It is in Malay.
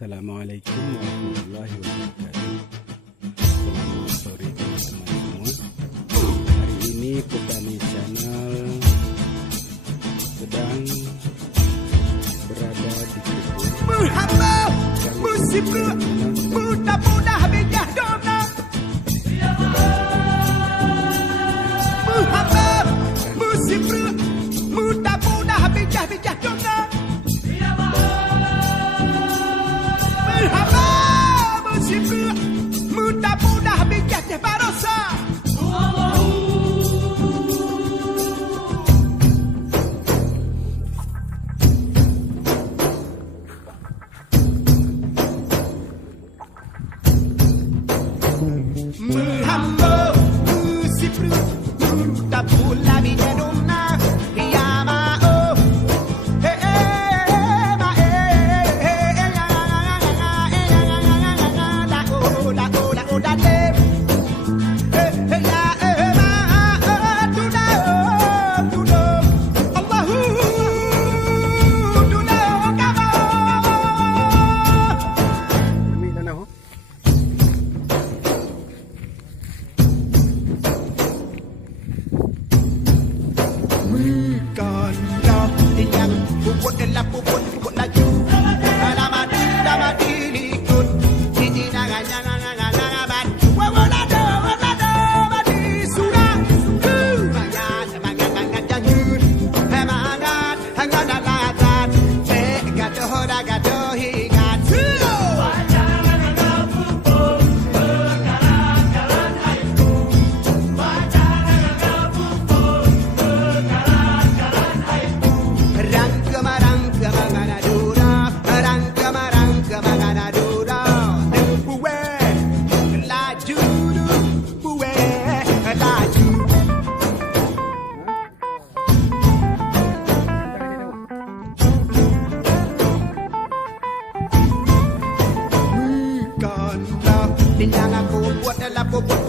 Assalamualaikum warahmatullahi wabarakatuh. Selamat sore teman-teman semua. Hari ini Petani Channel sedang berada di kebun. Muhammad musim mudah-mudah bijak dona. Muhammad musim mudah-mudah bijak dona. Muhammad musim mudah-mudah bijak barosa. Muhammad musim mudah-mudah bijak dona. Puput laju alamat damati ikut ini nangan wawalado mati surah mangan jajur mangan hangat gato hingat Jangan aku buat dalam puput